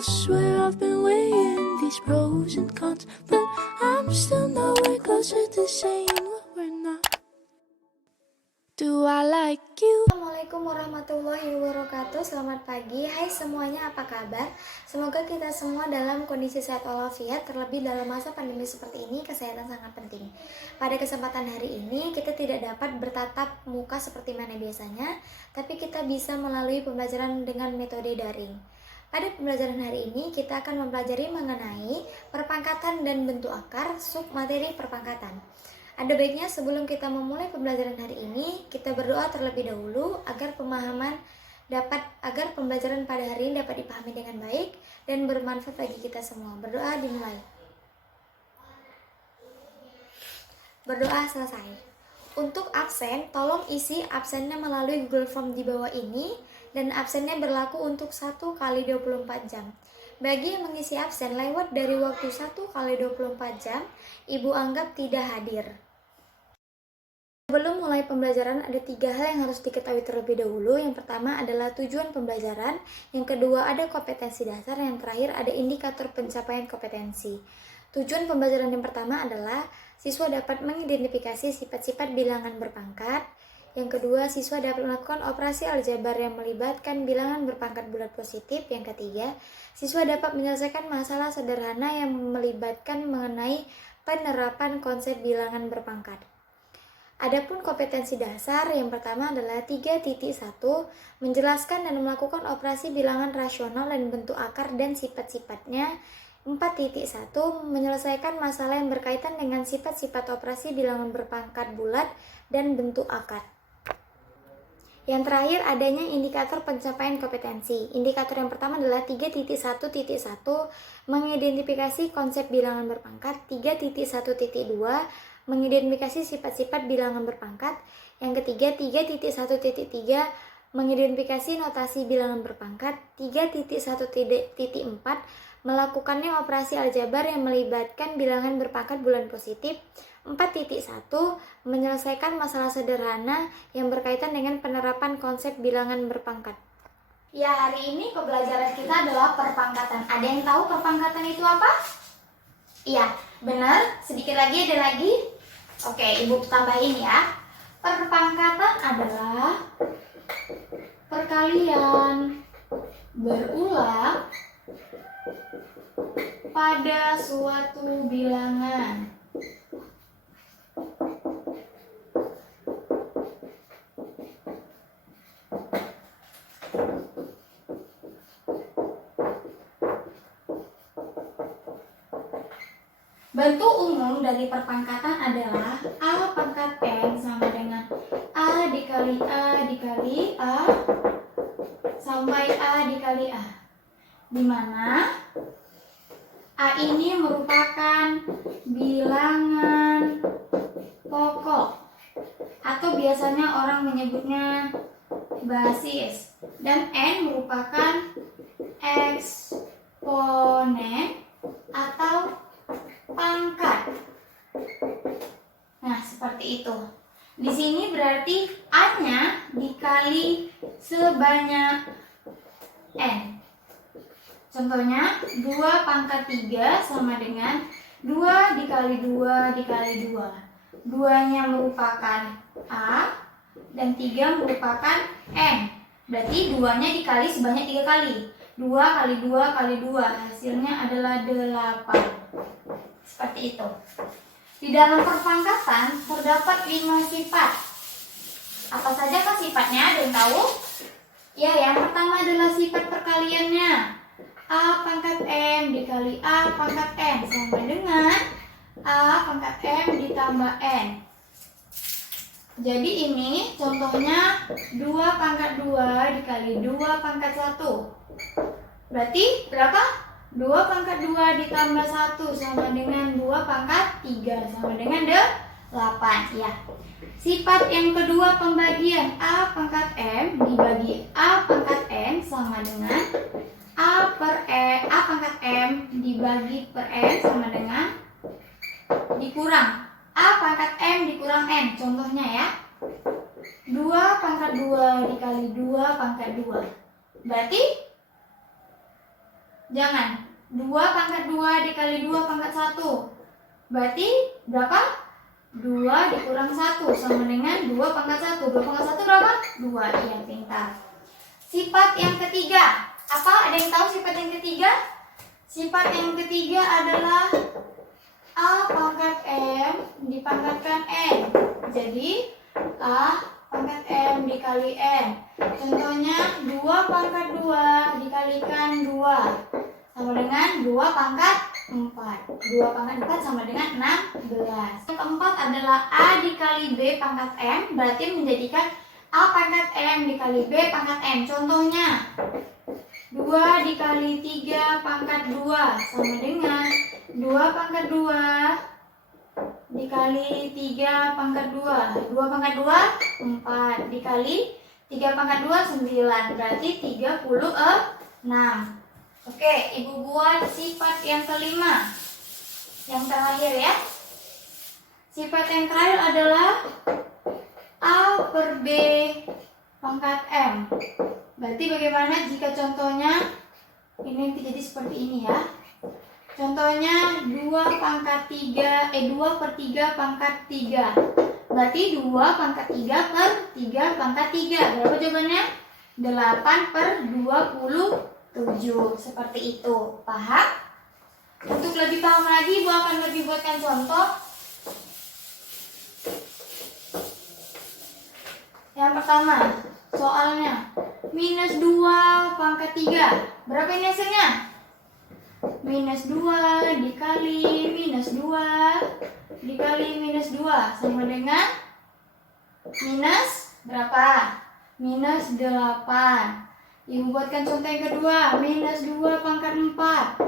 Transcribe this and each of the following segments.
I swear I've been weighing these pros and cons, but I'm still nowhere closer to saying what we're not. Do I like you? Assalamualaikum warahmatullahi wabarakatuh. Selamat pagi. Hai semuanya, apa kabar? Semoga kita semua dalam kondisi sehat walafiat. Terlebih dalam masa pandemi seperti ini, kesehatan sangat penting. Pada kesempatan hari ini, kita tidak dapat bertatap muka seperti mana biasanya, tapi kita bisa melalui pembelajaran dengan metode daring. Pada pembelajaran hari ini, kita akan mempelajari mengenai perpangkatan dan bentuk akar sub materi perpangkatan. Ada baiknya sebelum kita memulai pembelajaran hari ini, kita berdoa terlebih dahulu agar pembelajaran pada hari ini dapat dipahami dengan baik dan bermanfaat bagi kita semua. Berdoa dimulai. Berdoa selesai. Untuk absen, tolong isi absennya melalui Google Form di bawah ini dan absennya berlaku untuk 1 kali 24 jam. Bagi yang mengisi absen lewat dari waktu 1 kali 24 jam, Ibu anggap tidak hadir. Sebelum mulai pembelajaran, ada 3 hal yang harus diketahui terlebih dahulu. Yang pertama adalah tujuan pembelajaran, yang kedua ada kompetensi dasar, yang terakhir ada indikator pencapaian kompetensi. Tujuan pembelajaran yang pertama adalah siswa dapat mengidentifikasi sifat-sifat bilangan berpangkat. Yang kedua, siswa dapat melakukan operasi aljabar yang melibatkan bilangan berpangkat bulat positif. Yang ketiga, siswa dapat menyelesaikan masalah sederhana yang melibatkan mengenai penerapan konsep bilangan berpangkat. Adapun kompetensi dasar, yang pertama adalah 3.1, menjelaskan dan melakukan operasi bilangan rasional dan bentuk akar dan sifat-sifatnya. 4.1, menyelesaikan masalah yang berkaitan dengan sifat-sifat operasi bilangan berpangkat bulat dan bentuk akar. Yang terakhir adanya indikator pencapaian kompetensi. Indikator yang pertama adalah 3.1.1, mengidentifikasi konsep bilangan berpangkat. 3.1.2, mengidentifikasi sifat-sifat bilangan berpangkat. Yang ketiga, 3.1.3, mengidentifikasi notasi bilangan berpangkat. 3.1.4, melakukannya operasi aljabar yang melibatkan bilangan berpangkat bulat positif. 4.1, menyelesaikan masalah sederhana yang berkaitan dengan penerapan konsep bilangan berpangkat. Ya, hari ini pembelajaran kita adalah perpangkatan. Ada yang tahu perpangkatan itu apa? Iya, benar. Sedikit lagi, ada lagi. Oke, Ibu tambahin ya. Perpangkatan adalah perkalian berulang pada suatu bilangan. Bentuk umum dari perpangkatan adalah A pangkat N sama dengan A dikali A dikali A sampai A dikali A, di mana A ini merupakan bilangan pokok atau biasanya orang menyebutnya basis, dan N merupakan eksponen atau pangkat. Nah, seperti itu. Di sini berarti A-nya dikali sebanyak N. Contohnya 2 pangkat 3 sama dengan 2 dikali 2 dikali 2. 2-nya merupakan A dan 3 merupakan N. Berarti 2-nya dikali sebanyak 3 kali. 2 kali 2 kali 2, hasilnya adalah 8. Seperti itu. Di dalam perpangkatan terdapat 5 sifat. Apa saja kah sifatnya? Ada yang tahu? Ya, yang pertama adalah sifat perkaliannya. A pangkat M dikali A pangkat N sama dengan A pangkat M ditambah N. Jadi ini contohnya 2 pangkat 2 dikali 2 pangkat 1. Berarti berapa? 2 pangkat 2 ditambah 1 sama dengan 2 pangkat 3 sama dengan 8. Ya. Sifat yang kedua pembagian, A pangkat M dibagi A pangkat N sama dengan A pangkat M dibagi per N sama dengan dikurang A pangkat M dikurang N. Contohnya ya, 2 pangkat 2 dikali 2 pangkat 2. Berarti Jangan. 2 pangkat 2 dikali 2 pangkat 1. Berarti berapa? 2 dikurang 1 sama dengan 2 pangkat 1. 2 pangkat 1 berapa? 2. Iya, pintar. Sifat yang ketiga. Apa? Ada yang tahu sifat yang ketiga? Sifat yang ketiga adalah A pangkat M dipangkatkan N. Jadi A pangkat M dikali N. Contohnya 2 pangkat 2 dikalikan 2 sama dengan 2 pangkat 4. 2 pangkat 4 sama dengan 16. Yang keempat adalah A dikali B pangkat M. Berarti menjadikan A pangkat M dikali B pangkat M. Contohnya 2 dikali 3 pangkat 2 sama dengan 2 pangkat 2 dikali 3 pangkat 2. 2 pangkat 2 4 dikali 3 pangkat 2 9. Berarti 36. Oke, Ibu buat sifat yang kelima. Yang terakhir ya. Sifat yang terakhir adalah A per B pangkat M. Berarti bagaimana jika contohnya ini jadi seperti ini ya. Contohnya 2 pangkat 3, 2 per 3 pangkat 3. Berarti 2 pangkat 3 per 3 pangkat 3. Berapa jawabannya? 8 per 27. Seperti itu. Paham? Untuk lebih paham lagi, Ibu akan lebih buatkan contoh. Yang pertama, soalnya minus 2 pangkat 3. Berapa ini hasilnya? Minus 2 dikali minus 2 dikali minus 2 sama dengan minus berapa? Minus 8. Ibu buatkan contoh yang kedua, minus 2 pangkat 4.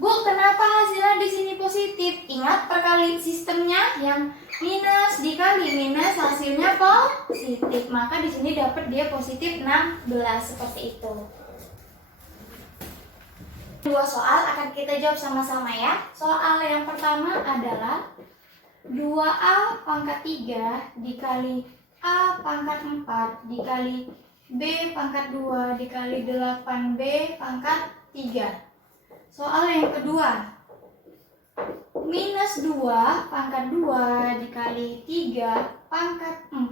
Bu, kenapa hasilnya di sini positif? Ingat perkalian sistemnya yang minus dikali minus hasilnya positif. Maka di sini dapat dia positif 16 seperti itu. Dua soal akan kita jawab sama-sama ya. Soal yang pertama adalah 2A pangkat 3 dikali A pangkat 4 dikali B pangkat 2 dikali 8B pangkat 3. Soal yang kedua, minus 2 pangkat 2 dikali 3 pangkat 4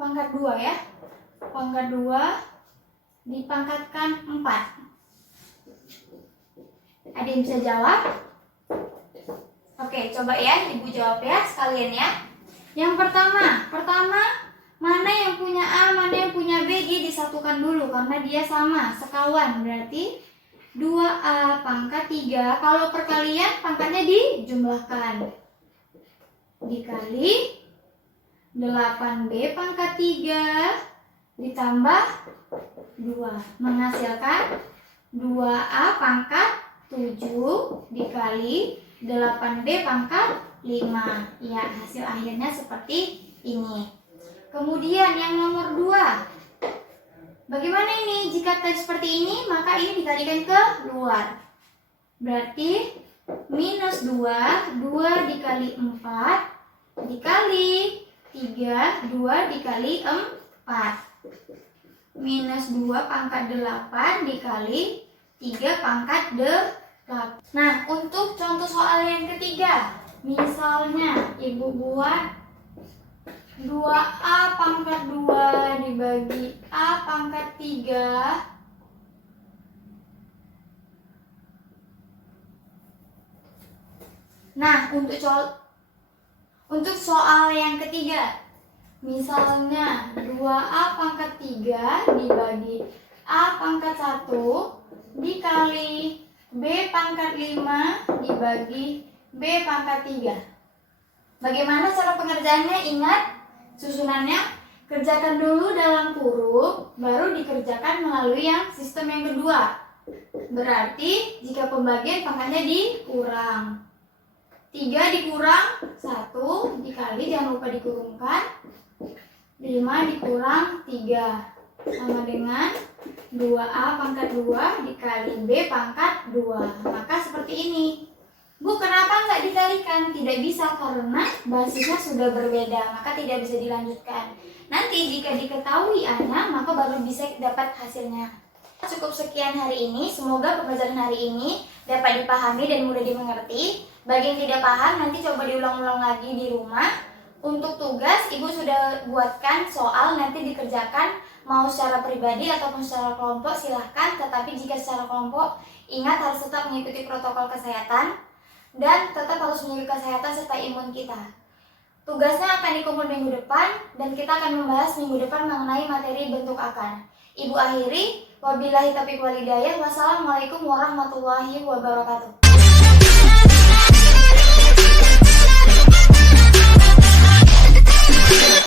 pangkat 2 ya. Pangkat 2 dipangkatkan 4. Ada yang bisa jawab? Oke, coba ya, Ibu jawab ya sekalian ya. Yang pertama, mana yang punya A, mana yang punya B, dia disatukan dulu karena dia sama, sekawan. Berarti 2A pangkat 3, kalau perkalian pangkatnya dijumlahkan. Dikali 8B pangkat 3 ditambah 2 menghasilkan 2A pangkat 7 dikali 8B pangkat 5. Ya, hasil akhirnya seperti ini. Kemudian yang nomor 2. Bagaimana ini? Jika tadi seperti ini, maka ini dikalikan ke luar. Berarti minus 2, 2 dikali 4 dikali 3, 2 dikali 4. Minus 2 pangkat 8 dikali 3 pangkat 8. Nah, untuk contoh soal yang ketiga, misalnya Ibu buat 2A pangkat 2 dibagi A pangkat 3 Nah, untuk soal yang ketiga, misalnya 2A pangkat 3 dibagi A pangkat 1 dikali B pangkat 5 dibagi B pangkat 3. Bagaimana cara pengerjaannya? Ingat susunannya, kerjakan dulu dalam kurung, baru dikerjakan melalui yang sistem yang kedua. Berarti jika pembagian pangkatnya dikurang, 3 dikurang 1 dikali, jangan lupa dikurungkan, 5 dikurang 3 sama dengan 2A pangkat 2 dikali B pangkat 2. Maka seperti ini. Bu, kenapa nggak ditarikan? Tidak bisa karena basisnya sudah berbeda, maka tidak bisa dilanjutkan. Nanti jika diketahui A-nya, maka baru bisa dapat hasilnya. Cukup sekian hari ini, semoga pembelajaran hari ini dapat dipahami dan mudah dimengerti. Bagi yang tidak paham, nanti coba diulang-ulang lagi di rumah. Untuk tugas, Ibu sudah buatkan soal, nanti dikerjakan mau secara pribadi ataupun secara kelompok silahkan. Tetapi jika secara kelompok, ingat harus tetap mengikuti protokol kesehatan dan tetap harus menjaga kesehatan serta imun kita. Tugasnya akan dikumpul minggu depan dan kita akan membahas minggu depan mengenai materi bentuk akar. Ibu akhiri, wabillahi taufiq wal hidayah. Wassalamualaikum warahmatullahi wabarakatuh.